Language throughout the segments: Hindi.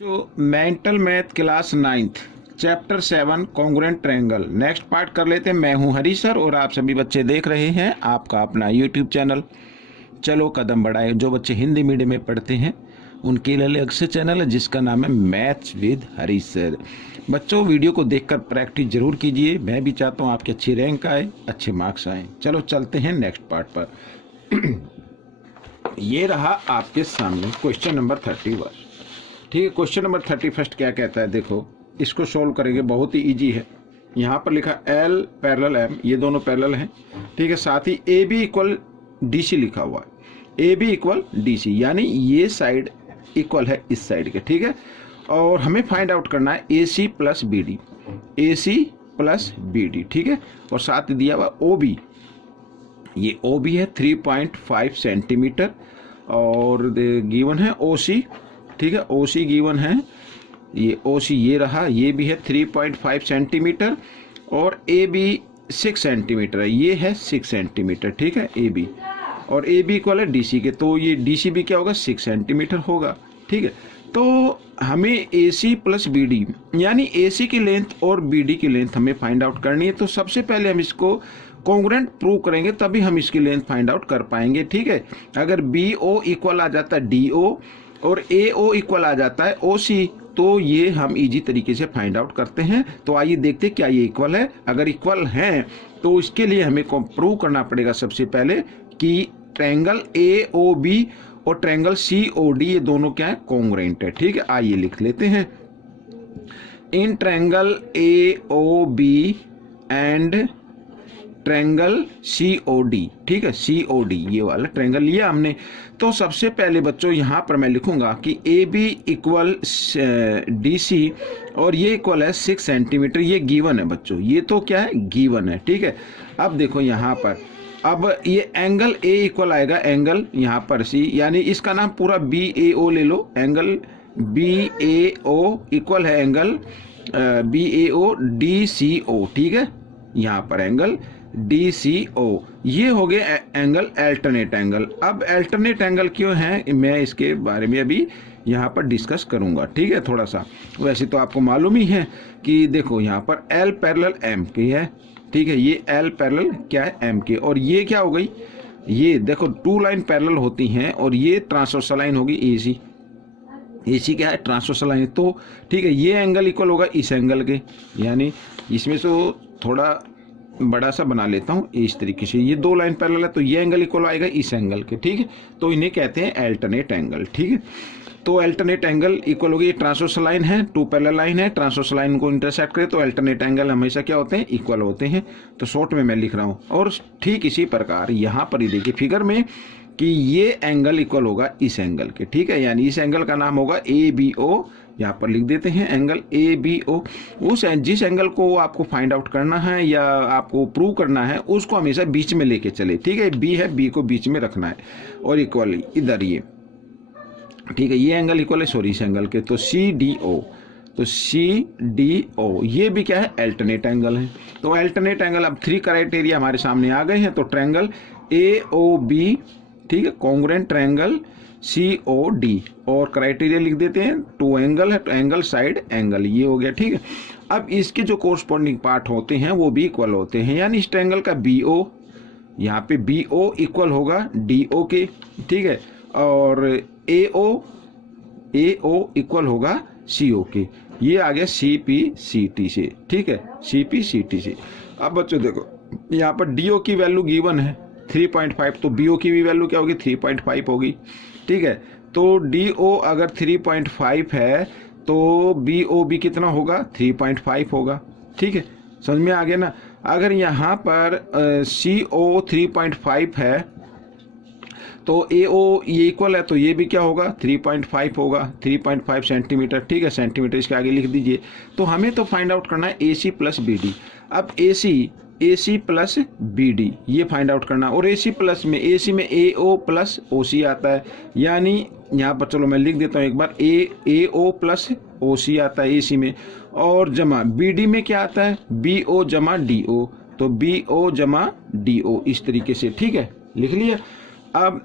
तो mental math class 9th chapter 7 congruent triangle next part कर लेते हैं। मैं हूं हरी सर और आप सभी बच्चे देख रहे हैं आपका अपना यूट्यूब चैनल। चलो कदम बढ़ाए। जो बच्चे हिंदी मीडियम में पढ़ते हैं उनके लिए अलग से चैनल है जिसका नाम है मैथ्स विद हरी सर। बच्चों वीडियो को देखकर प्रैक्टिस जरूर कीजिए। मैं भी चाहता हूँ आपकी अच्छी रैंक आए, अच्छे मार्क्स आए। चलो चलते हैं नेक्स्ट पार्ट पर। ये रहा आपके सामने क्वेश्चन नंबर 31। ठीक है, क्वेश्चन नंबर 31 क्या कहता है, देखो इसको सोल्व करेंगे, बहुत ही इजी है। यहाँ पर लिखा L पैरेलल M, ये दोनों पैरेलल हैं। ठीक है, साथ ही AB इक्वल DC लिखा हुआ है। AB इक्वल DC यानी ये साइड इक्वल है इस साइड के। ठीक है, और हमें फाइंड आउट करना है AC plus BD, AC plus BD। ठीक है, और साथ ही दिया हुआ OB, ये OB है 3.5 सेंटीमीटर और गिवन है OC। ठीक है, OC गिवन है, ये OC ये रहा, ये भी है 3.5 सेंटीमीटर और AB 6 सेंटीमीटर है, ये है 6 सेंटीमीटर। ठीक है, AB और AB इक्वल है DC के, तो ये DC भी क्या होगा 6 सेंटीमीटर होगा। ठीक है, तो हमें AC प्लस BD यानी AC की लेंथ और BD की लेंथ हमें फाइंड आउट करनी है। तो सबसे पहले हम इसको कॉन्ग्रुएंट प्रूव करेंगे तभी हम इसकी लेंथ फाइंड आउट कर पाएंगे। ठीक है, अगर BO इक्वल आ जाता है DO और AO इक्वल आ जाता है OC तो ये हम इजी तरीके से फाइंड आउट करते हैं। तो आइए देखते हैं क्या ये इक्वल है। अगर इक्वल हैं तो इसके लिए हमें प्रूव करना पड़ेगा सबसे पहले कि ट्रायंगल AOB और ट्रायंगल COD ये दोनों क्या है, कॉन्ग्रुएंट है। ठीक है, आइए लिख लेते हैं। In triangle AOB and triangle COD। ठीक है, COD ये वाला ट्रायंगल लिया हमने। तो सबसे पहले बच्चों यहाँ पर मैं लिखूंगा कि AB इक्वल DC और ये इक्वल है 6 सेंटीमीटर। ये गिवन है बच्चों, ये तो क्या है, गिवन है। ठीक है, अब देखो यहाँ पर, अब ये एंगल A इक्वल आएगा एंगल यहाँ पर C, यानी इसका नाम पूरा BAO ले लो। एंगल BAO इक्वल है एंगल BAO DCO। ठीक है, यहाँ पर एंगल DCO, ये हो गए एंगल अल्टरनेट एंगल। अब अल्टरनेट एंगल क्यों है मैं इसके बारे में अभी यहाँ पर डिस्कस करूँगा। ठीक है, थोड़ा सा वैसे तो आपको मालूम ही है कि देखो यहाँ पर L पैरेलल M की है। ठीक है, ये L पैरेलल क्या है M के, और ये क्या हो गई, ये देखो 2 लाइन पैरेलल होती हैं और ये ट्रांसवर्सल लाइन होगी AC। AC क्या है, ट्रांसवर्सल लाइन। तो ठीक है, ये एंगल इक्वल होगा इस एंगल के, यानी इसमें से थोड़ा बड़ा सा बना लेता हूँ इस तरीके से। ये 2 लाइन पैरेलल है तो ये एंगल इक्वल आएगा इस एंगल के। ठीक है, तो इन्हें कहते हैं अल्टरनेट एंगल। ठीक है, तो अल्टरनेट एंगल इक्वल होगी, ये ट्रांसवर्सल लाइन है, 2 पैरेलल लाइन है, ट्रांसवर्सल लाइन को इंटरसेक्ट करे तो अल्टरनेट एंगल हमेशा क्या होते हैं, इक्वल होते हैं। तो शॉर्ट में मैं लिख रहा हूँ। और ठीक इसी प्रकार यहाँ पर ही देखिए फिगर में कि ये एंगल इक्वल होगा इस एंगल के। ठीक है, यानी इस एंगल का नाम होगा ABO। यहाँ पर लिख देते हैं एंगल ABO। उस जिस एंगल को आपको फाइंड आउट करना है या आपको प्रूव करना है उसको हमेशा बीच में लेके चले। ठीक है, B है, B को बीच में रखना है और इक्वल इधर ये। ठीक है, ये एंगल इक्वल है सॉरी इस एंगल के, तो CDO, तो CDO ये भी क्या है, अल्टरनेट एंगल है। तो अल्टरनेट एंगल, अब 3 क्राइटेरिया हमारे सामने आ गए हैं। तो ट्रायंगल AOB, ठीक है, कॉन्ग्रुएंट ट्रायंगल COD, और क्राइटेरिया लिख देते हैं 2 एंगल है, तो एंगल साइड एंगल, ये हो गया। ठीक है, अब इसके जो कोरस्पॉन्डिंग पार्ट होते हैं वो भी इक्वल होते हैं, यानी इस ट्रायंगल का BO, यहाँ पे BO इक्वल होगा DO के। ठीक है, और AO इक्वल होगा CO के। ये आ गया CPCT से। ठीक है, CPCT से। अब बच्चों देखो यहाँ पर DO की वैल्यू गिवन है 3.5, तो BO की भी वैल्यू क्या होगी, 3.5 होगी। ठीक है, तो DO अगर 3.5 है तो BO भी कितना होगा, 3.5 होगा। ठीक है, समझ में आ गया ना। अगर यहाँ पर CO 3.5 है तो AO ये इक्वल है तो ये भी क्या होगा, 3.5 होगा, 3.5 सेंटीमीटर। ठीक है, सेंटीमीटर इसके आगे लिख दीजिए। तो हमें तो फाइंड आउट करना है AC प्लस BD। अब AC प्लस BD ये फाइंड आउट करना, और AC प्लस में AC में AO प्लस OC आता है, यानी यहाँ पर चलो मैं लिख देता हूँ एक बार, AO प्लस OC आता है AC में, और जमा BD में क्या आता है, BO जमा DO, तो BO जमा DO इस तरीके से। ठीक है, लिख लिया। अब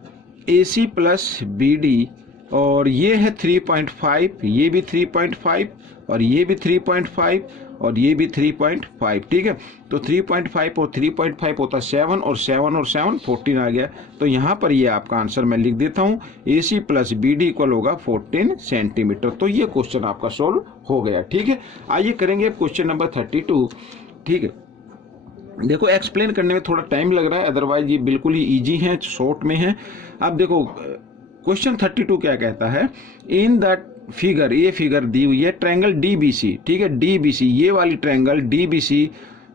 AC प्लस BD और ये है 3.5, ये भी 3.5 और ये भी 3.5 और ये भी 3.5, ठीक है। तो 3.5 और 3.5 होता है 7 और 7 और 7 14 आ गया। तो यहाँ पर ये आपका आंसर मैं लिख देता हूँ, AC प्लस BD इक्वल होगा 14 सेंटीमीटर। तो ये क्वेश्चन आपका सोल्व हो गया, ठीक है। आइए करेंगे क्वेश्चन नंबर 32, ठीक है। देखो एक्सप्लेन करने में थोड़ा टाइम लग रहा है, अदरवाइज ये बिल्कुल ही इजी है, शॉर्ट में है। अब देखो क्वेश्चन 32 क्या कहता है, इन द फिगर, ये फिगर दी हुई है ट्रायंगल DBC, ठीक है। DBC ये वाली ट्रायंगल DBC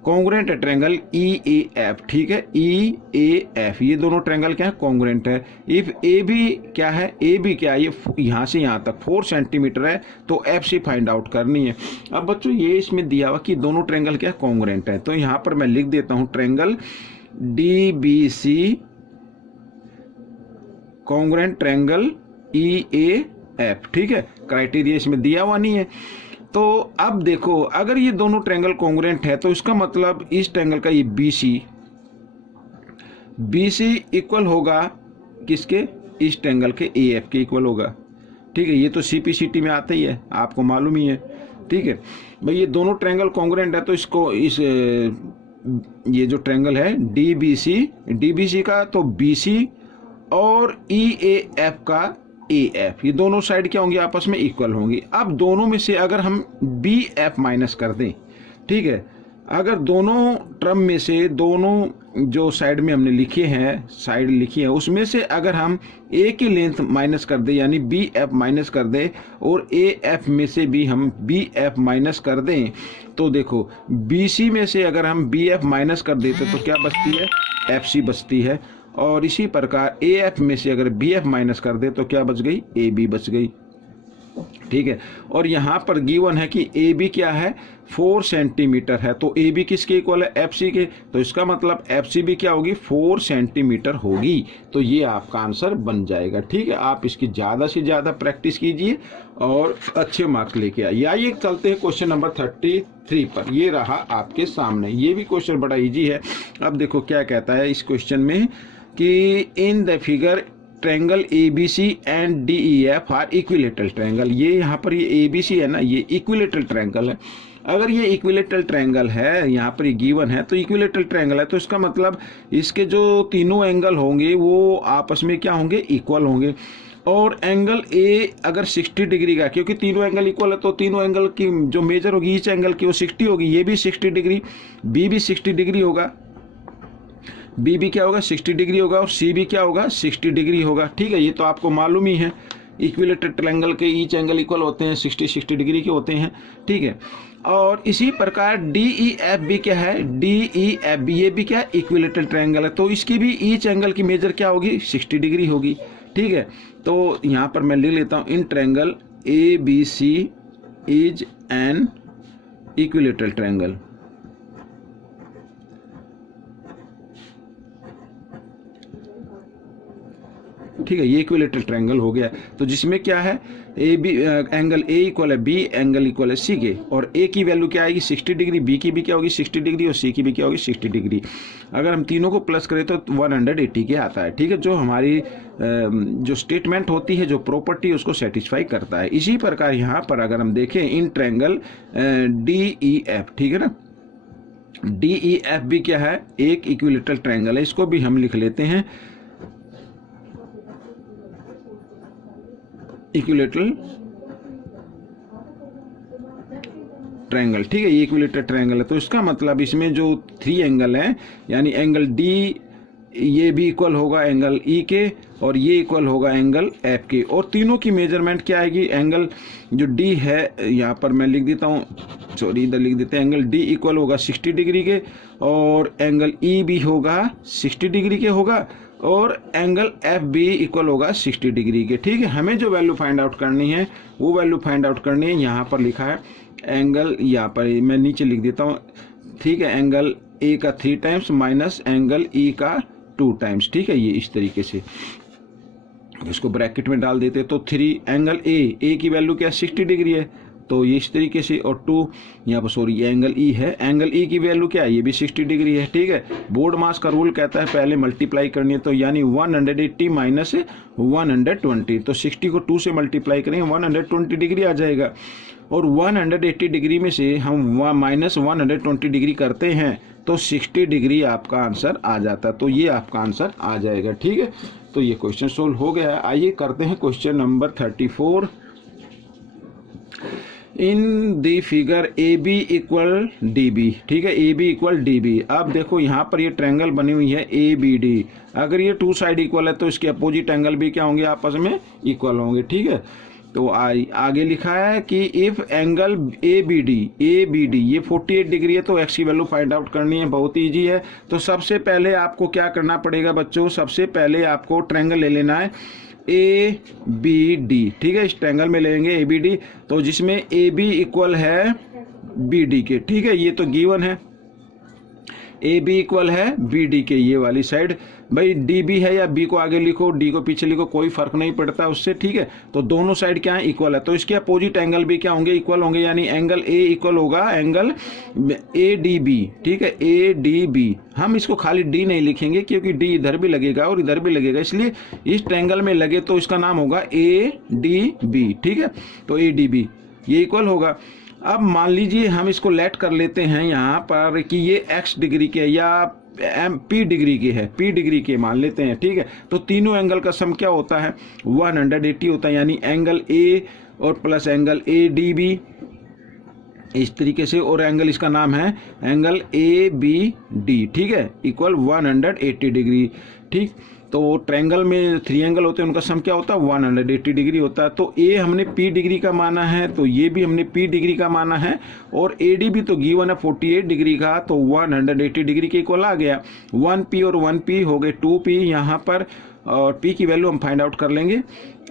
कॉन्ग्रुएंट है ट्रायंगल EAF, ठीक है। EAF ये दोनों ट्रायंगल क्या है, कॉन्ग्रुएंट है। इफ AB क्या है, AB क्या है, ये यहाँ से यहाँ तक 4 सेंटीमीटर है, तो FC फाइंड आउट करनी है। अब बच्चों ये इसमें दिया हुआ कि दोनों ट्रायंगल क्या कॉन्ग्रुएंट है, तो यहाँ पर मैं लिख देता हूँ triangle DBC congruent triangle EAF, ठीक है। क्राइटेरिया इसमें दिया हुआ नहीं है। तो अब देखो अगर ये दोनों ट्रायंगल कॉन्ग्रुएंट है तो इसका मतलब इस ट्रायंगल का ये BC इक्वल होगा किसके, इस ट्रायंगल के AF के इक्वल होगा, ठीक है। ये तो CPCT में आता ही है, आपको मालूम ही है, ठीक है भाई। ये दोनों ट्रायंगल कॉन्ग्रुएंट है तो इसको इस ये जो ट्रायंगल है DBC का तो BC और EAF का AF, ये दोनों साइड क्या होंगी, आपस में इक्वल होंगी। अब दोनों में से अगर हम BF माइनस कर दें, ठीक है, अगर दोनों टर्म में से दोनों जो साइड में हमने लिखे हैं, साइड लिखी है, उसमें से अगर हम A की लेंथ माइनस कर दें यानी BF माइनस कर दें और AF में से भी हम BF माइनस कर दें, तो देखो BC में से अगर हम BF माइनस कर देते तो क्या बचती है, FC बचती है। और इसी प्रकार AF में से अगर BF माइनस कर दे तो क्या बच गई, AB बच गई, ठीक है। और यहाँ पर गिवन है कि AB क्या है, 4 सेंटीमीटर है, तो AB किसके इक्वल है, FC के, तो इसका मतलब FC भी क्या होगी, 4 सेंटीमीटर होगी। तो ये आपका आंसर बन जाएगा, ठीक है। आप इसकी ज़्यादा से ज़्यादा प्रैक्टिस कीजिए और अच्छे मार्क्स लेके आइए। आइए चलते हैं क्वेश्चन नंबर 33 पर। ये रहा आपके सामने, ये भी क्वेश्चन बड़ा ईजी है। अब देखो क्या कहता है इस क्वेश्चन में कि in the figure triangle ABC and DEF are equilateral triangle. ये यहाँ पर ये ABC है ना, ये इक्विलेटरल ट्रायंगल है। अगर ये इक्विलेटरल ट्रायंगल है, यहाँ पर ये गिवन है, तो इक्विलेटरल ट्रायंगल है, तो इसका मतलब इसके जो तीनों एंगल होंगे वो आपस में क्या होंगे, इक्वल होंगे। और एंगल A अगर 60 डिग्री का, क्योंकि तीनों एंगल इक्वल है तो तीनों एंगल की जो मेजर होगी ईच एंगल की वो 60 होगी। ये भी 60 डिग्री, B भी 60 डिग्री होगा, B भी क्या होगा, 60 डिग्री होगा, और C भी क्या होगा, 60 डिग्री होगा, ठीक है। ये तो आपको मालूम ही है, इक्विलेटरल ट्रायंगल के ईच एंगल इक्वल होते हैं, 60 डिग्री के होते हैं, ठीक है। और इसी प्रकार DEF भी क्या है, DEF भी, ये भी क्या, इक्विलेटरल ट्रायंगल है, तो इसकी भी ईच एंगल की मेजर क्या होगी, 60 डिग्री होगी, ठीक है। तो यहाँ पर मैं लिख लेता हूँ, in triangle ABC is an equilateral triangle, ठीक है। ये इक्विलेटरल ट्रायंगल हो गया, तो जिसमें क्या है, एंगल A इक्वल है B, एंगल इक्वल है C के, और A की वैल्यू क्या आएगी, 60 डिग्री, B की भी क्या होगी, 60 डिग्री, और C की भी क्या होगी, 60 डिग्री। अगर हम तीनों को प्लस करें तो 180 के आता है, ठीक है। जो हमारी जो स्टेटमेंट होती है, जो प्रॉपर्टी, उसको सेटिस्फाई करता है। इसी प्रकार यहाँ पर अगर हम देखें इन ट्रायंगल DEF, ठीक है ना, DEF भी क्या है, एक इक्विलेटरल ट्रायंगल है, इसको भी हम लिख लेते हैं इक्विलेटरल ट्रायंगल, ठीक है। ये इक्विलेटरल ट्रायंगल है, तो इसका मतलब इसमें जो 3 एंगल हैं, यानी एंगल D ये भी इक्वल होगा एंगल E के, और ये इक्वल होगा एंगल F के, और तीनों की मेजरमेंट क्या आएगी, एंगल जो D है, यहाँ पर मैं लिख देता हूँ, सॉरी इधर लिख देते हैं, एंगल D इक्वल होगा 60 डिग्री के, और एंगल E भी होगा 60 डिग्री के होगा, और एंगल F भी इक्वल होगा 60 डिग्री के, ठीक है। हमें जो वैल्यू फाइंड आउट करनी है वो वैल्यू फाइंड आउट करनी है। यहाँ पर लिखा है एंगल, यहाँ पर मैं नीचे लिख देता हूँ, ठीक है, एंगल A का 3 टाइम्स माइनस एंगल E का 2 टाइम्स, ठीक है। ये इस तरीके से इसको ब्रैकेट में डाल देते, तो 3 एंगल A की वैल्यू क्या, 60 डिग्री है, तो ये इस तरीके से, और 2 यहाँ पर सॉरी ये एंगल ई है, एंगल ई की वैल्यू क्या है, ये भी 60 डिग्री है। ठीक है, बोर्ड मास का रूल कहता है पहले मल्टीप्लाई करनी है, तो यानी 180 माइनस 120, तो 60 को 2 से मल्टीप्लाई करेंगे 120 डिग्री आ जाएगा। और 180 डिग्री में से हम माइनस 120 डिग्री करते हैं तो 60 डिग्री आपका आंसर आ जाता है, तो ये आपका आंसर आ जाएगा। ठीक है, तो ये क्वेश्चन सोल्व हो गया है। आइए करते हैं question number 34। In the figure A B equal D B. ठीक है, A B equal D B. अब देखो यहाँ पर ये ट्रायंगल बनी हुई है ए बी डी, अगर ये 2 साइड इक्वल है तो इसके अपोजिट एंगल भी क्या होंगे, आपस में इक्वल होंगे। ठीक है, तो आगे लिखा है कि if angle A B D ये 48 डिग्री है तो एक्स की वैल्यू फाइंड आउट करनी है। बहुत इजी है। तो सबसे पहले आपको क्या करना पड़ेगा बच्चों, सबसे पहले आपको ट्रायंगल ले लेना है ए बी डी। ठीक है, इस ट्रायंगल में लेंगे ए बी डी, तो जिसमें ए बी इक्वल है बी डी के। ठीक है, ये तो गिवन है, ए बी इक्वल है बी डी के, ये वाली साइड। भाई डी बी है या बी को आगे लिखो डी को पीछे लिखो, कोई फर्क नहीं पड़ता उससे। ठीक है, तो दोनों साइड क्या है, इक्वल है, तो इसके अपोजिट एंगल भी क्या होंगे, इक्वल होंगे, यानी एंगल ए इक्वल होगा एंगल ए डी बी। ठीक है, ए डी बी, हम इसको खाली डी नहीं लिखेंगे क्योंकि डी इधर भी लगेगा और इधर भी लगेगा, इसलिए इस ट्रायंगल में लगे तो इसका नाम होगा ए डी बी। ठीक है, तो ए डी बी ये इक्वल होगा। अब मान लीजिए हम इसको लेट कर लेते हैं यहाँ पर कि ये x डिग्री के या p डिग्री के है, p डिग्री के मान लेते हैं। ठीक है, तो तीनों एंगल का सम क्या होता है, 180 होता है, यानी एंगल a और plus angle A D B इस तरीके से, और एंगल इसका नाम है एंगल ए बी डी। ठीक है, इक्वल 180 डिग्री। ठीक, तो ट्रायंगल में 3 एंगल होते हैं, उनका सम क्या होता है, 180 डिग्री होता है। तो ए हमने p डिग्री का माना है, तो ये भी हमने p डिग्री का माना है, और AD भी तो गिवन है 48 डिग्री का, तो 180 डिग्री के इक्वल आ गया। 1p और 1p हो गए 2p यहाँ पर, और p की वैल्यू हम फाइंड आउट कर लेंगे,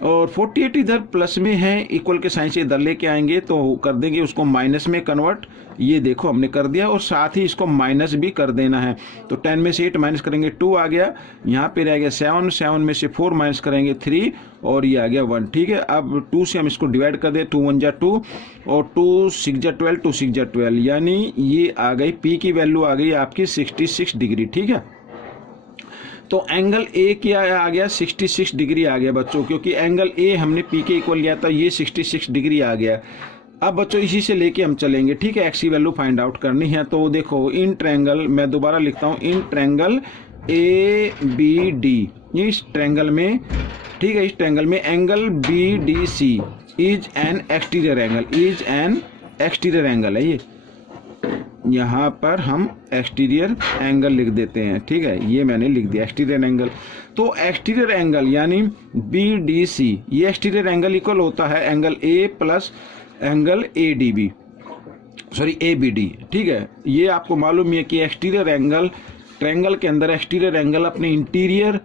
और 48 इधर प्लस में है, इक्वल के साइन से इधर लेके आएंगे तो कर देंगे उसको माइनस में कन्वर्ट। ये देखो हमने कर दिया, और साथ ही इसको माइनस भी कर देना है, तो 10 में से 8 माइनस करेंगे 2 आ गया, यहाँ पे रह गया 7 में से 4 माइनस करेंगे 3, और ये आ गया 1। ठीक है, अब 2 से हम इसको डिवाइड कर दें, 2 1 जा 2 और 2 6 जा 12, 2 6 जा 12, यानी ये आ गई p की वैल्यू आ गई आपकी 66 डिग्री। ठीक है, तो एंगल ए क्या आ गया, 66 डिग्री आ गया बच्चों, क्योंकि एंगल ए हमने पी के इक्वल लिया था, ये 66 डिग्री आ गया। अब बच्चों इसी से लेके हम चलेंगे। ठीक है, एक्स की वैल्यू फाइंड आउट करनी है, तो देखो इन ट्रायंगल, मैं दोबारा लिखता हूँ, in triangle A B D, इस ट्रायंगल में, ठीक है, इस ट्रायंगल में angle B D C is an exterior angle, is an exterior angle है ये, यहाँ पर हम एक्सटीरियर एंगल लिख देते हैं। ठीक है, ये मैंने लिख दिया एक्सटीरियर एंगल। तो एक्सटीरियर एंगल यानी बी डी सी, ये एक्सटीरियर एंगल इक्वल होता है angle A plus angle A D B, sorry A B D. ठीक है, ये आपको मालूम है कि एक्सटीरियर एंगल, ट्रायंगल के अंदर एक्सटीरियर एंगल अपने इंटीरियर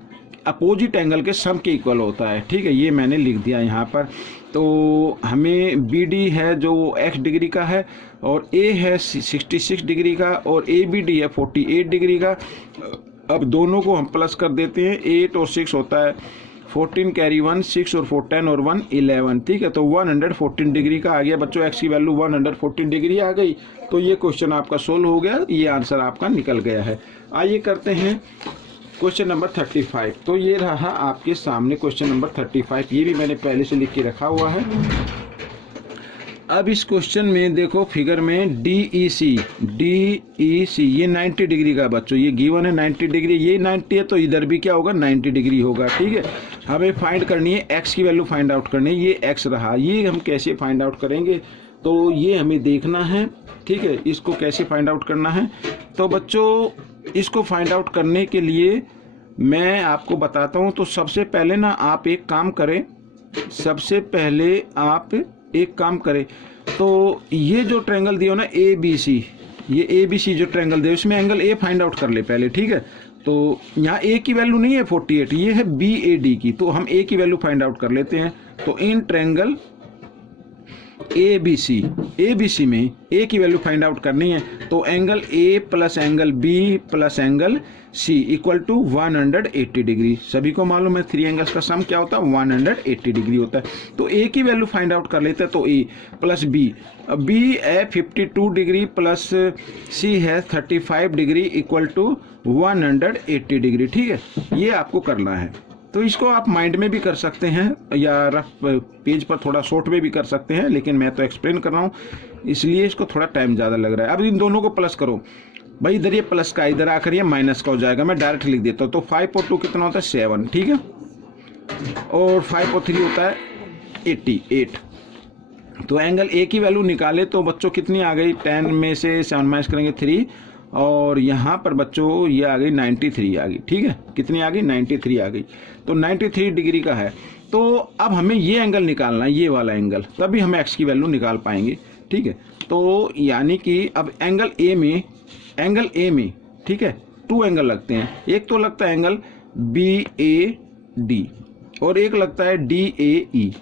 अपोजिट एंगल के सम के इक्वल होता है। ठीक है, ये मैंने लिख दिया यहाँ पर। तो हमें बी डी है जो x डिग्री का है, और a है 66 डिग्री का, और ए बी डी है 48 डिग्री का। अब दोनों को हम प्लस कर देते हैं, 8 और 6 होता है 14 कैरी 1, 6 और 4 10 और 1 11। ठीक है, तो 114 डिग्री का आ गया बच्चों, x की वैल्यू 114 डिग्री आ गई। तो ये क्वेश्चन आपका सोल्व हो गया, ये आंसर आपका निकल गया है। आइए करते हैं क्वेश्चन नंबर 35। तो ये रहा आपके सामने क्वेश्चन नंबर 35, ये भी मैंने पहले से लिख के रखा हुआ है। अब इस क्वेश्चन में देखो फिगर में डी ई सी ये 90 डिग्री का बच्चों, ये गिवन है 90 डिग्री, ये 90 है तो इधर भी क्या होगा 90 डिग्री होगा। ठीक है, हमें फाइंड करनी है एक्स की वैल्यू फाइंड आउट करनी है, ये एक्स रहा, ये हम कैसे फाइंड आउट करेंगे तो ये हमें देखना है। ठीक है, इसको कैसे फाइंड आउट करना है, तो बच्चों इसको फाइंड आउट करने के लिए मैं आपको बताता हूं। तो सबसे पहले ना आप एक काम करें, तो ये जो ट्रायंगल दिया ना ए बी सी, ये ए बी सी जो ट्रायंगल दिया उसमें एंगल ए फाइंड आउट कर ले पहले। ठीक है, तो यहाँ ए की वैल्यू नहीं है 48, ये है बी ए डी की, तो हम ए की वैल्यू फाइंड आउट कर लेते हैं। तो इन ट्रायंगल ABC में A की वैल्यू फाइंड आउट करनी है, तो angle A plus angle B plus angle C equal to 180 degree. सभी को मालूम है 3 एंगल्स का सम क्या होता है, 180 डिग्री होता है। तो A की वैल्यू फाइंड आउट कर लेते हैं, तो A प्लस B, B है 52 डिग्री प्लस C है 35 डिग्री इक्वल टू 180 डिग्री। ठीक है, ये आपको करना है। तो इसको आप माइंड में भी कर सकते हैं या रफ पेज पर थोड़ा शॉर्ट में भी कर सकते हैं, लेकिन मैं तो एक्सप्लेन कर रहा हूँ इसलिए इसको थोड़ा टाइम ज़्यादा लग रहा है। अब इन दोनों को प्लस करो भाई, इधर ये प्लस का इधर आकर ये माइनस का हो जाएगा। मैं डायरेक्ट लिख देता हूँ। तो 5 और 2 कितना होता है 7, ठीक है, और 5 और 3 होता है 88। तो एंगल ए की वैल्यू निकाले तो बच्चों कितनी आ गई, 10 में से 7 माइनस करेंगे 3, और यहाँ पर बच्चों ये आ गई 93 आ गई। ठीक है, कितनी आ गई 93 आ गई। तो 93 डिग्री का है। तो अब हमें ये एंगल निकालना है, ये वाला एंगल, तभी हम एक्स की वैल्यू निकाल पाएंगे। ठीक है, तो यानी कि अब एंगल ए में ठीक है 2 एंगल लगते हैं। एक तो लगता है एंगल BAD और एक लगता है DAE,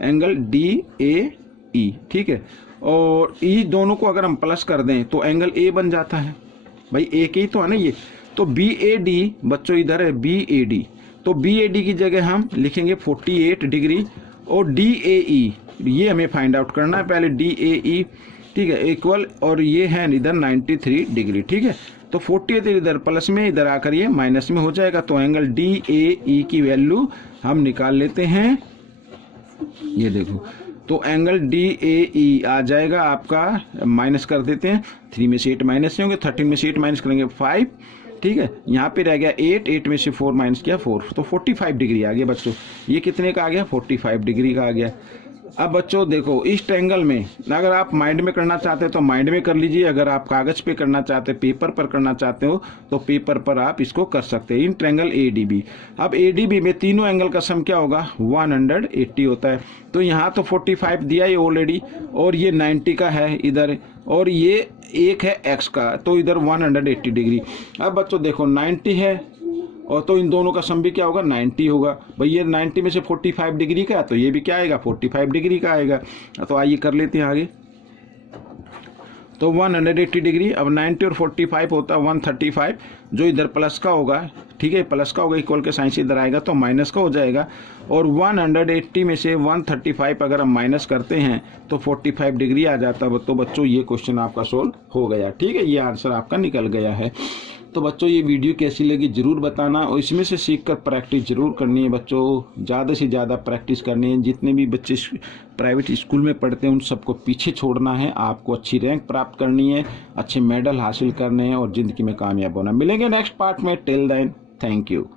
एंगल DAE। ठीक है, और ई दोनों को अगर हम प्लस कर दें तो एंगल ए बन जाता है। भाई एक ही तो है ना ये। तो BAD बच्चों इधर है BAD, तो BAD की जगह हम लिखेंगे 48 डिग्री, और DAE ये हमें फाइंड आउट करना है पहले, DAE ठीक है इक्वल, और ये है इधर 93 डिग्री। ठीक है, तो 48 इधर प्लस में, इधर आकर ये माइनस में हो जाएगा। तो एंगल DAE की वैल्यू हम निकाल लेते हैं, ये देखो। तो एंगल DAE आ जाएगा आपका, माइनस कर देते हैं, 3 में से 8 माइनस से होंगे, 13 में से 8 माइनस करेंगे 5। ठीक है, यहाँ पे रह गया 8 में से 4 माइनस किया 4, तो 45 डिग्री आ गया बच्चों। ये कितने का आ गया, 45 डिग्री का आ गया। अब बच्चों देखो, इस ट्रायंगल में अगर आप माइंड में करना चाहते हो तो माइंड में कर लीजिए, अगर आप कागज पे करना चाहते हो, पेपर पर करना चाहते हो तो पेपर पर आप इसको कर सकते हैं। इन ट्रायंगल ADB, अब ADB में तीनों एंगल का सम क्या होगा, 180 होता है। तो यहाँ तो 45 दिया है ऑलरेडी, और ये 90 का है इधर, और ये एक है x का, तो इधर 180 डिग्री। अब बच्चों देखो 90 है, और तो इन दोनों का सम भी क्या होगा, 90 होगा। भाई ये 90 में से 45 डिग्री का, तो ये भी क्या आएगा, 45 डिग्री का आएगा। तो आइए कर लेते हैं आगे। तो 180 डिग्री, अब 90 और 45 होता है 135, जो इधर प्लस का होगा, ठीक है, प्लस का होगा, इक्वल के साइन से इधर आएगा तो माइनस का हो जाएगा। और 180 में से 135 अगर हम माइनस करते हैं तो 45 डिग्री आ जाता है। तो बच्चों ये क्वेश्चन आपका सोल्व हो गया। ठीक है, ये आंसर आपका निकल गया है। तो बच्चों ये वीडियो कैसी लगी ज़रूर बताना, और इसमें से सीखकर प्रैक्टिस ज़रूर करनी है बच्चों, ज़्यादा से ज़्यादा प्रैक्टिस करनी है। जितने भी बच्चे प्राइवेट स्कूल में पढ़ते हैं उन सबको पीछे छोड़ना है, आपको अच्छी रैंक प्राप्त करनी है, अच्छे मेडल हासिल करने हैं और ज़िंदगी में कामयाब होना। मिलेंगे नेक्स्ट पार्ट में, टिल देन थैंक यू।